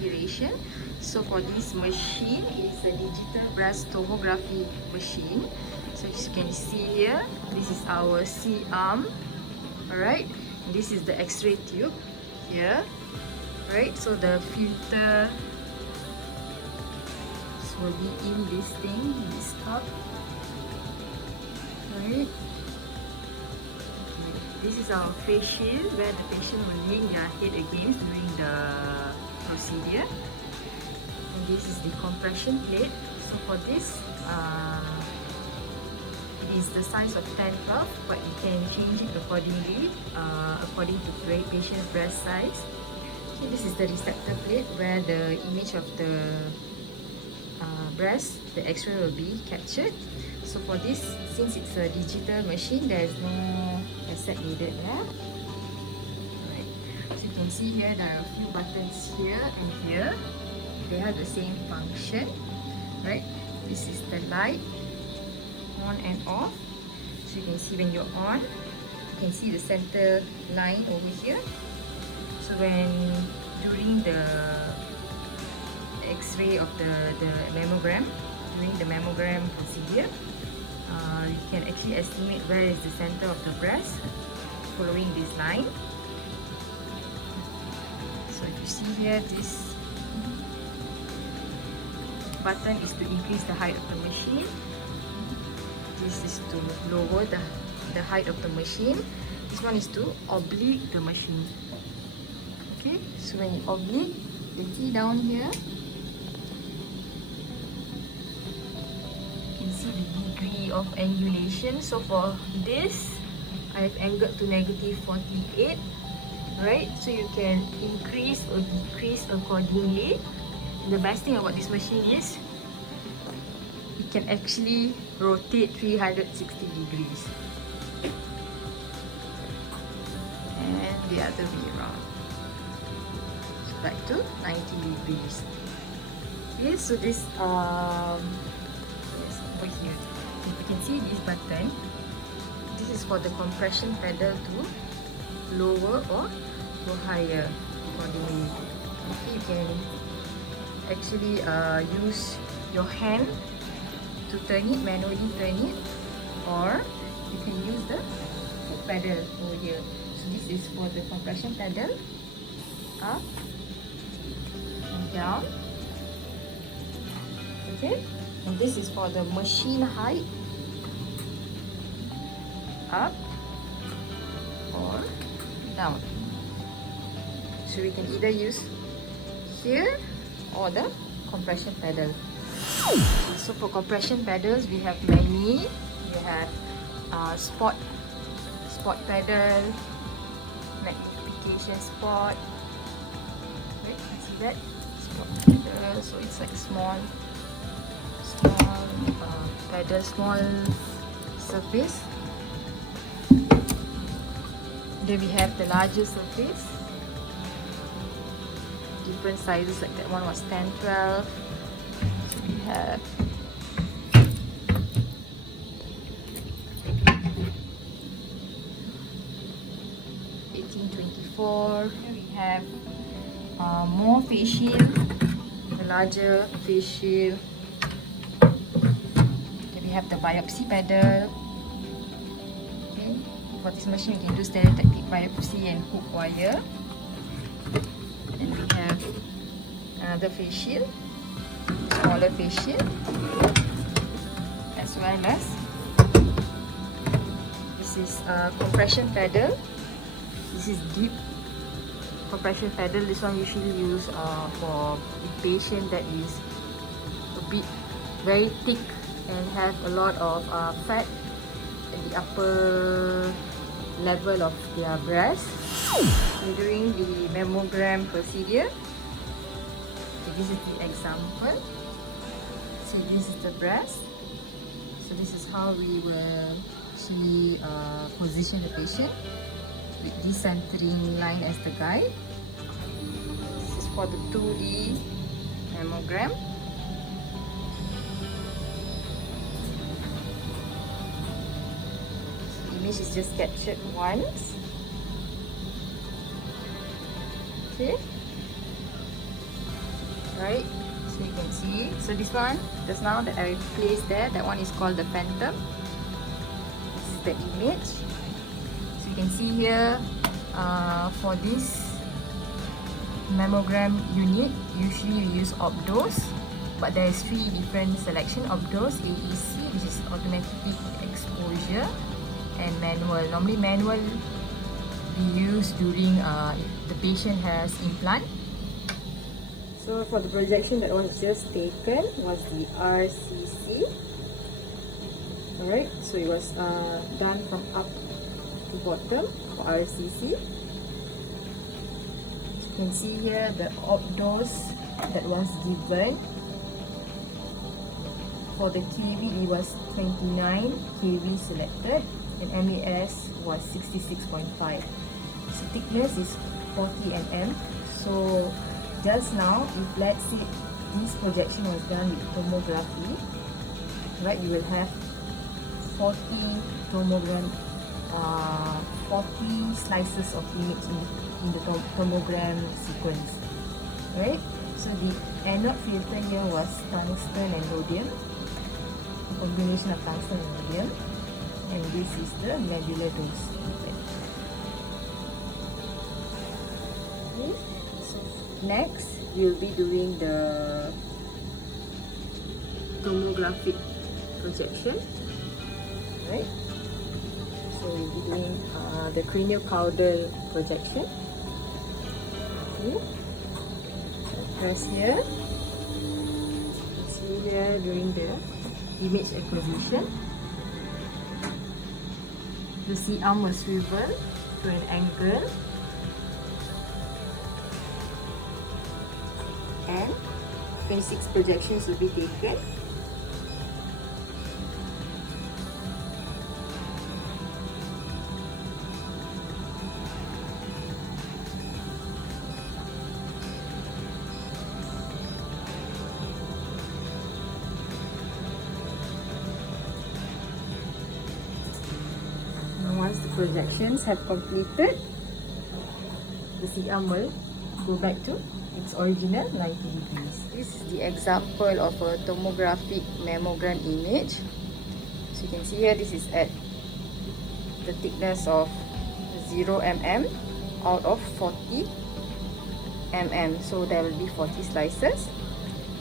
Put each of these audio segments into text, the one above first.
aspiration. So for this machine, it's a digital breast tomography machine. So as you can see here, this is our C-arm. Alright, this is the X-ray tube here. Right, so the filter will be in this thing, this cup. Right. This is our face shield where the patient will lean their head against during the procedure. And this is the compression plate. So for this, it is the size of 10-12, but you can change it accordingly, according to the patient's breast size. Okay, this is the receptor plate where the image of the breast, the X-ray will be captured. So for this, since it's a digital machine, there is no cassette needed there. Right. So you can see here there are a few buttons here and here. They have the same function. Right. This is the light, on and off. So you can see when you're on, you can see the center line over here. So when during the X-ray of the mammogram, during the mammogram procedure, you can actually estimate where is the center of the breast following this line. So if you see here, this button is to increase the height of the machine. This is to lower the height of the machine. This one is to oblique the machine. Okay, so when you oblique, you see down here, see the degree of angulation. So for this, I have angled to -48, right? So you can increase or decrease accordingly. And the best thing about this machine is it can actually rotate 360 degrees. And the other way around. Back to 90 degrees. Okay, so this over here, if you can see this button, this is for the compression pedal to lower or go higher accordingly. Okay, you can actually use your hand to turn it, manually turn it, or you can use the foot pedal over here. So this is for the compression pedal, up and down. Okay. And this is for the machine height, up or down. So we can either use here or the compression pedal. So for compression pedals, we have many. We have spot pedal, magnification spot. Right, you see that? Spot pedal. So it's like small pedal, small surface. Then we have the larger surface, different sizes, like that one was 10-12. We have Here we have more face shield, the larger face shield. We have the biopsy pedal. Okay. For this machine, we can do stereotactic biopsy and hook wire. And we have another face shield, smaller face shield, as well as this is a compression pedal. This is deep compression pedal. This one usually used for the patient that is a bit very thick and have a lot of fat at the upper level of their breast. And during the mammogram procedure, okay, this is the example. So this is the breast. So this is how we will actually position the patient with this centering line as the guide. This is for the 2D mammogram. Image is just captured once. Okay. right? So you can see. So this one, just now that I placed there, that one is called the phantom. This is the image. So you can see here, for this mammogram unit, usually you use optos, but there is 3 different selection: optos, AEC, which is automatic exposure, and manual. Normally manual be used during if the patient has implant. So for the projection that was just taken was the RCC. Alright, so it was done from up to bottom for RCC. You can see here the optos that was given. For the kV, it was 29 kV selected, and MAS was 66.5. So thickness is 40 mm. So just now, if let's say this projection was done with tomography, right, you will have 40 tomograph, 40 slices of image in the tomogram sequence, right? So the anode filter here was tungsten and rhodium, a combination of tungsten and rhodium, and this is the nebula dose method. Okay. So next, we'll be doing the tomographic projection, right? So we'll be doing the cranial caudal projection. Okay. Press here. You see here during the image acquisition, the C-arm will swivel to an angle, and 26 projections will be taken. Once the projections have completed, the C-arm will go back to its original 90 degrees. This is the example of a tomographic mammogram image. So you can see here, this is at the thickness of 0 mm out of 40 mm. So there will be 40 slices.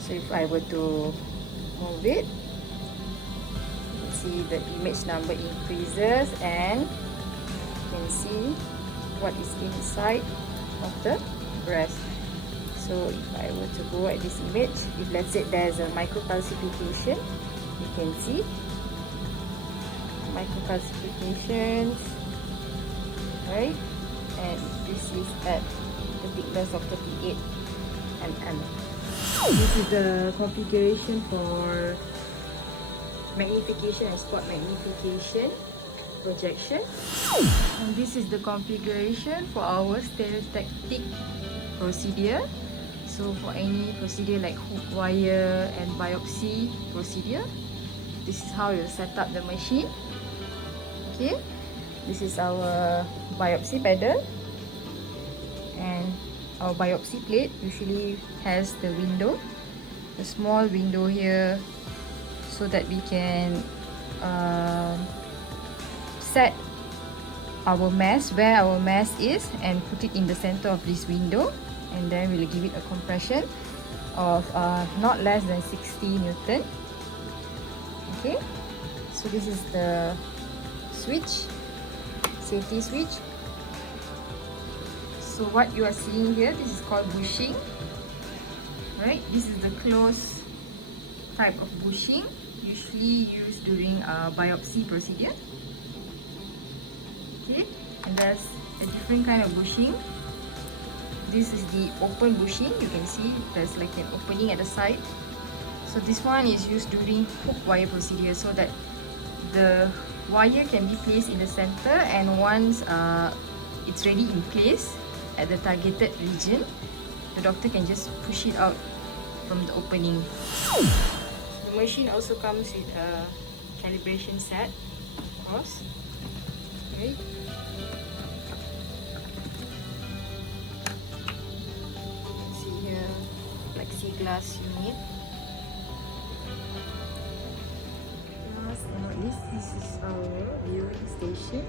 So if I were to move it, see the image number increases, and you can see what is inside of the breast. So if I were to go at this image, if let's say there's a microcalcification, you can see microcalcifications, right? And this is at the thickness of 38 mm. This is the configuration for magnification and spot magnification projection, and this is the configuration for our stereotactic procedure. So for any procedure like hook wire and biopsy procedure, this is how you set up the machine. Okay, this is our biopsy pedal, and our biopsy plate usually has the window, the small window here, so that we can set our mass, where our mass is, and put it in the center of this window, and then we'll give it a compression of not less than 60 Newton. Okay, so this is the switch, safety switch. So what you are seeing here, this is called bushing, right? This is the closed type of bushing, usually used during a biopsy procedure. Okay, and there's a different kind of bushing. This is the open bushing. You can see there's like an opening at the side. So this one is used during hook wire procedure, so that the wire can be placed in the center, and once it's ready in place at the targeted region, the doctor can just push it out from the opening. The machine also comes with a calibration set, of course. Right? See here, flexi glass unit. Last but not least, this is our viewing station.